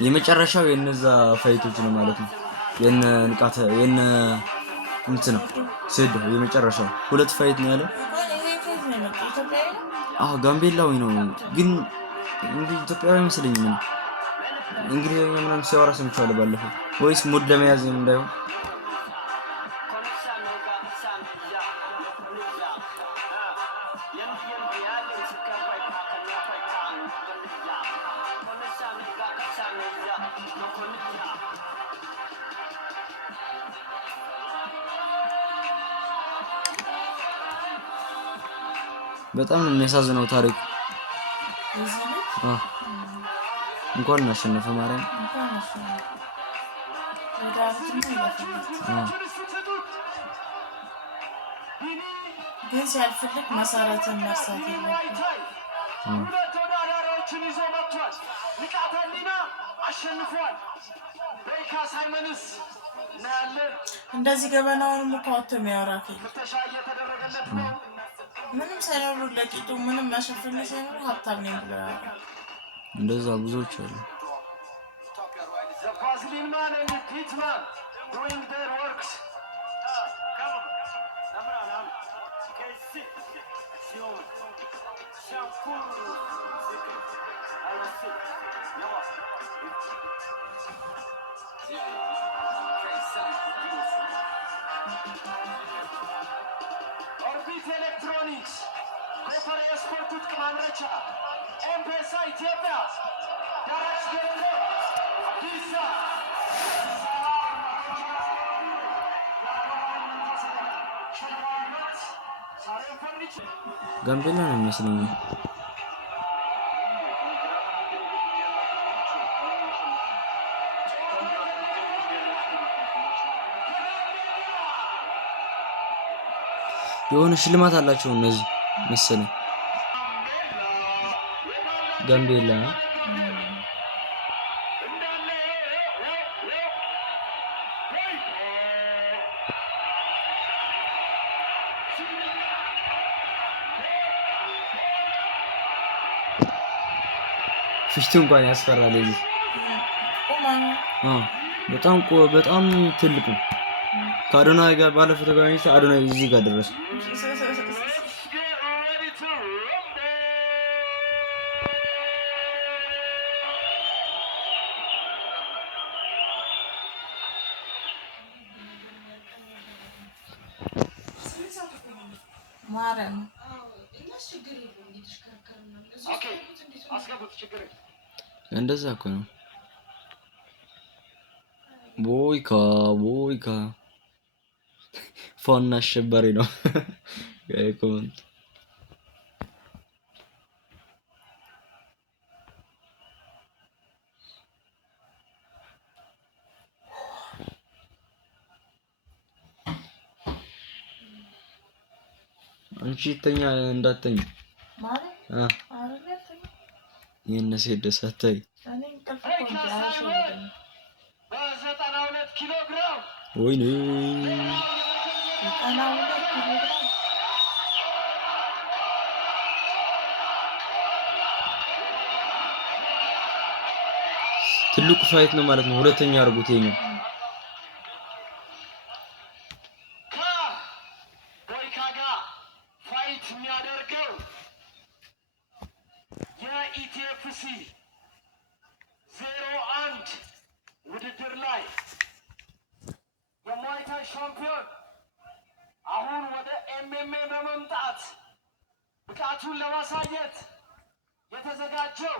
የመጨረሻው የነዛ ፋይቶች ነው ማለት ነው። የነ ንቃተ የነ እንትን ሴዶ የመጨረሻው ሁለት ፋይት ነው ያለው። ጋምቤላዊ ነው ግን እንግዲህ ኢትዮጵያዊ አይመስለኝም። እንግሊዝኛ ምናምን ሲያወራ ሰምቻለሁ ባለፈው። ወይስ ሙድ ለመያዝ እንዳይሆን በጣም የሚያሳዝነው ታሪክ እንኳን እናሸነፈ ማርያም ግን ሲያልፍልክ መሰረትን መርሳት የለብህም። ተወዳዳሪዎችን ይዞ መጥቷል። ንቃተ ህሊና አሸንፏል። በይካ ሳይመንስ እናያለን። እንደዚህ ገበናውን ሙካውት የሚያወራ ፍተሻ እየተደረገለት ነው። ምንም ሳይኖሩ ለቂጡ ምንም ማሸፈን ሳይኖሩ ሀብታም ነኝ ብሎ እንደዛ ብዙዎች አሉ። ኦርቢት ኤሌክትሮኒክስ ኮፈር የስፖርት ትጥቅ ማምረቻ ኤምፔሳ ኢትዮጵያ ዳራሽ ገለ አዲስ ጋምቤላ ነው የሚመስለኝ። የሆነ ሽልማት አላቸው እነዚህ መሰለኝ። ጋምቤላ ፊሽቱ እንኳን ያስፈራል። እዚህ በጣም ትልቅ ነው። ከአዶናይ ጋር ባለፈው ተገናኝቶ አዶናይ እዚህ ጋር ደረሰ። እንደዛ እኮ ነው። ቦይካ ፋና አሸባሪ ነው። ኮሜንት አንቺ ተኛ እንዳተኝ ማለት የነሰ ደሳታይ ወይኔ ትልቁ ፋይት ነው ማለት ነው። ሁለተኛ አርጉት የኛ ቦይካጋ ፋይት የሚያደርገው የኢቲኤፍሲ 01 ውድድር ላይ የሙአይታይ ሻምፒዮን አሁን ወደ ኤምኤምኤ በመምጣት ብቃቱን ለማሳየት የተዘጋጀው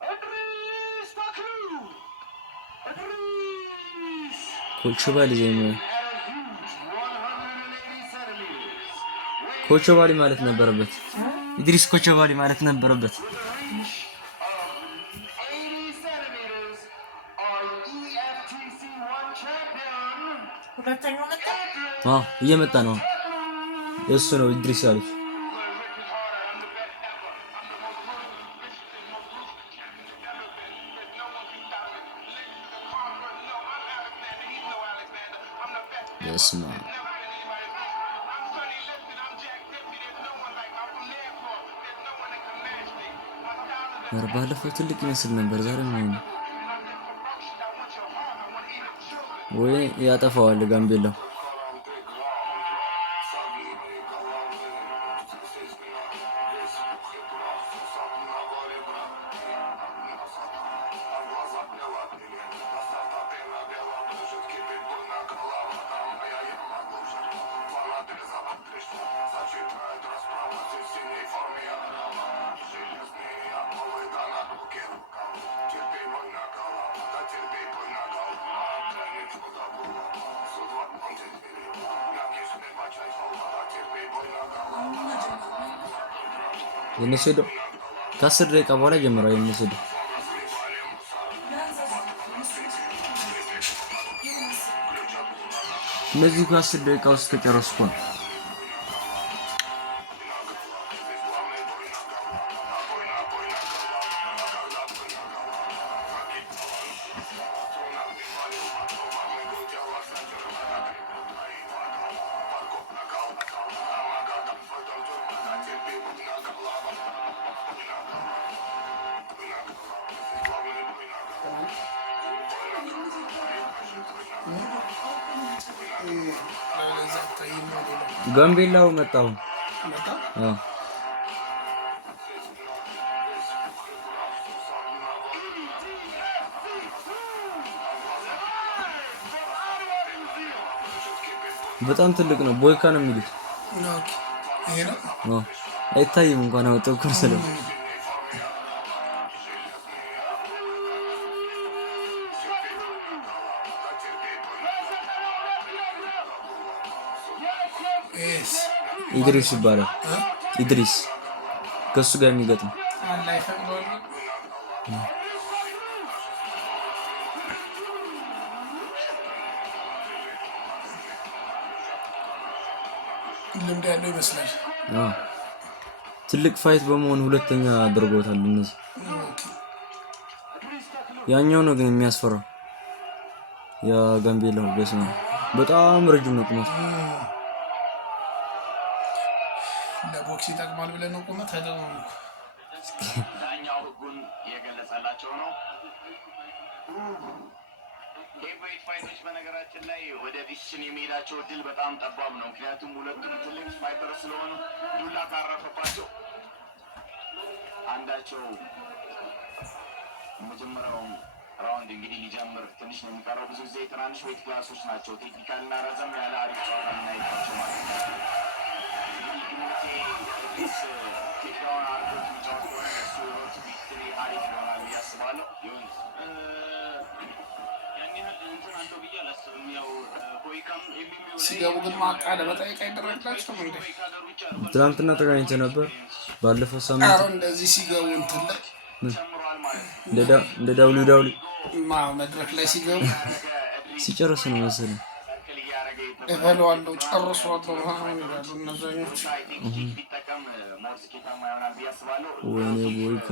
እድሪስ ተክሉ ኮቾባሊ ኮቾባሊ ማለት ነበረበት። ኢድሪስ ኮቾባሊ ማለት ነበረበት። እየመጣ ነው። እሱ ነው ኢድሪስ አለች። በስመ አብ ባለፈው ትልቅ ይመስል ነበር ዛሬ ምን ወይ ያጠፋዋል ጋምቤላ የነሱ ሄዶ ከ10 ደቂቃ በኋላ ጀምሯል። የነሱ ሄዶ እነዚህ ከ10 ደቂቃ ውስጥ ከጨረስኩ ነው። ጋምቤላው መጣው በጣም ትልቅ ነው። ቦይካ ነው የሚሉት። ኦኬ ይሄ ነው አይታይም እንኳን አወጣው ከሰለ ኢድሪስ ይባላል። ኢድሪስ ከሱ ጋር የሚገጥም አላህ ይፈቅደዋል። ልምድ ያለው ይመስላል። ትልቅ ፋይት በመሆን ሁለተኛ አድርጎታል። እነዚህ ያኛው ነው ግን የሚያስፈራው ያ ጋምቤላው በስመ በጣም ረጅም ነው ቁመቱ። ለቦክስ ይጠቅማል ብለን ነው ቁመት አይጠቅምም እኮ ዳኛው ህጉን የገለጸላቸው ነው። ሄቪዌይት ፋይቶች በነገራችን ላይ ወደ ዲሲሽን የሚሄዳቸው እድል በጣም ጠባብ ነው። ምክንያቱም ሁለቱም ትልቅ ፋይተር ስለሆኑ ዱላ ካረፈባቸው አንዳቸው መጀመሪያው ራውንድ እንግዲህ ሊጀምር ትንሽ ነው የሚቀረው። ብዙ ጊዜ ትናንሽ ዌይት ክላሶች ናቸው ቴክኒካል እና ረዘም ያለ አሪፍ ጨዋታ እናይባቸው ማለት ነው። ቴክኒካውን አርጎት የሚጫወት ከሆነ እሱ ሮት ቪክትሪ አሪፍ ይሆናል ብዬ አስባለሁ። ይሁን ሲገቡ ግን ማቃለ በጠይቃ ይደረግላቸው እንዴ? ትናንትና ተገናኝተን ነበር ባለፈው ሳምንት እንደዚህ ሲገቡ እንትን እንደ ዳውሊ መድረክ ላይ ሲገቡ ሲጨርስ ነው መሰለኝ እበለዋለሁ ጨርሷለሁ ምናምን ይላሉ እነዛኞች። ወይኔ ቦይካ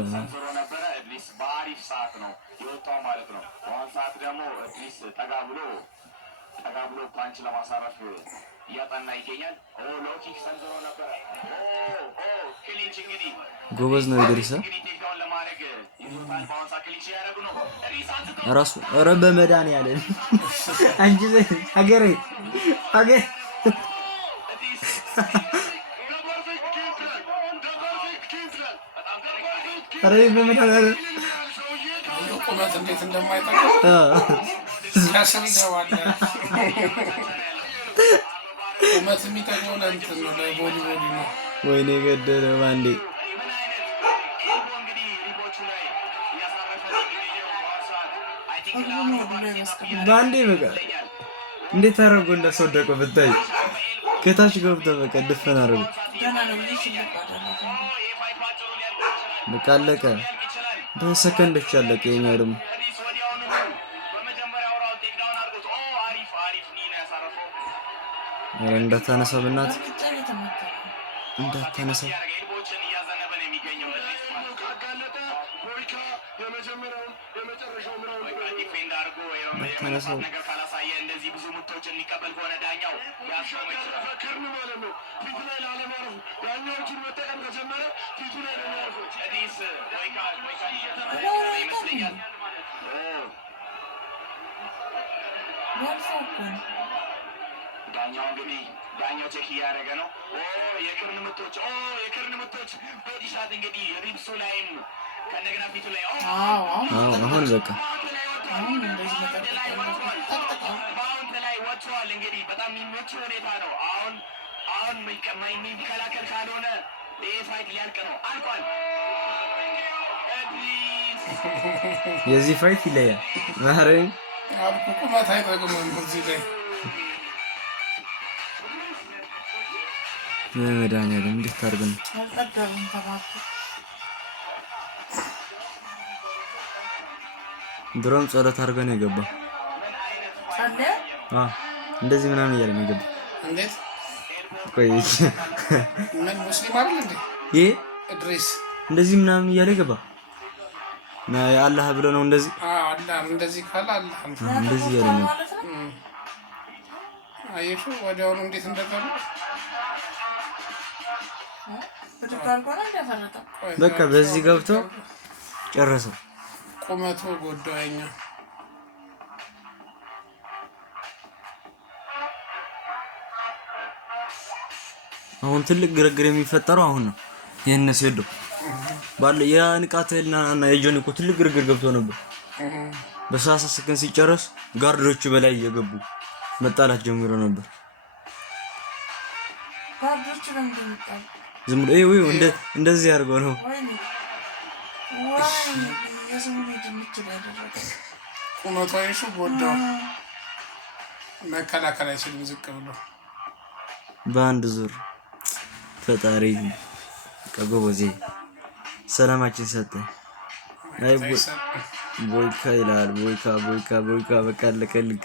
በአሪፍ ሰዓት ነው የወጣው ማለት ነው። በአሁን ሰዓት ደግሞ እድሪስ ጠጋ ብሎ ፓንች ለማሳረፍ እያጠና ይገኛል። ሎኪክ ሰንዝሮ ነበረ። ክሊንች እንግዲህ ጎበዝ ነው እድሪስ ራሱ ኧረ በመድኃኒዓለም አንቺ ሀገሬ ኧረ በመድኃኒዓለም ቁመት እንዴት እንደማይጠቅም ሲያስር ይገባል። ቁመት የሚጠቅመው ለእንትን ነው ለቦዲ ነው። ወይኔ ገደለ ባንዴ ባንዴ በቃ እንዴት አደረጉ እንዳስወደቀው ብታይ ከታች ገብቶ በቃ ድፈን አደረጉ። በቃ አለቀ። በሰከንዶች አለቀ። የኛው ደግሞ ኧረ እንዳታነሳው ብናት እንዳታነሳው ተነሳው እንደዚህ ብዙ ምቶችን ሊቀበል ከሆነ ዳኛው ያስመክርን ማለት ነው። ፊቱ ላይ ላለማረፍ ዳኛዎቹን መጠቀም ከጀመረ ፊቱ ላይ ለማረፍ እዲስ ወይካ ይመስለኛል። ዳኛው እንግዲህ ዳኛው ቼክ እያደረገ ነው። የክርን ምቶች ቦዲ ሻት እንግዲህ ሪብሱ ላይም ከነገና ፊቱ ላይ አሁን በቃ በአሁን ላይ ወጥቷል። እንግዲህ በጣም የሚመች ሁኔታ ነው። አሁን የሚከላከል ካልሆነ ይህ ፋይት ሊያልቅ ነው። አልቋል። የዚህ ፋይት ይለያል። ማረኝ ቁመት አይጠቅምም እዚህ ላይ መድኃኒዓለም እንዴት ታርገን ድሮም ጸሎት አድርገን ነው የገባው። እንደዚህ ምናምን እያለ ነው የገባው። እንዴት ቆይ ምን ሙስሊም አይደል እንዴ? ይሄ እድሪስ እንደዚህ ምናምን እያለ ገባ ና አላህ ብሎ ነው እንደዚህ አላህ እንደዚህ ካለ አላህ እንደዚህ እያለ ነው። አየሹ ወዲያውኑ እንዴት እንደገባ በቃ በዚህ ገብቶ ጨረሰው። ቁመቱ ጎዳኛ አሁን ትልቅ ግርግር የሚፈጠረው አሁን ነው። የነሱ ሄዶ ባለ የንቃተልና እና የጆኒ እኮ ትልቅ ግርግር ገብቶ ነበር። በ30 ሰከንድ ሲጨርስ ጋርዶቹ በላይ እየገቡ መጣላት ጀምሮ ነበር። ጋርዶቹ ለምን መጣሉ? ዝም ብሎ ይኸው እንደዚህ አድርገው ነው ቁመቱ አይሹ ጎዳው። መከላከል አይችልም ዝቅ ብሎ በአንድ ዙር ፈጣሪ ከጎበዜ ሰላማችን ሰጠ። አይ ቦይካ ይላል ቦይካ በቃ ለከልክ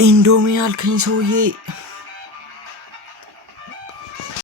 ኢንዶሚ ያልከኝ ሰውዬ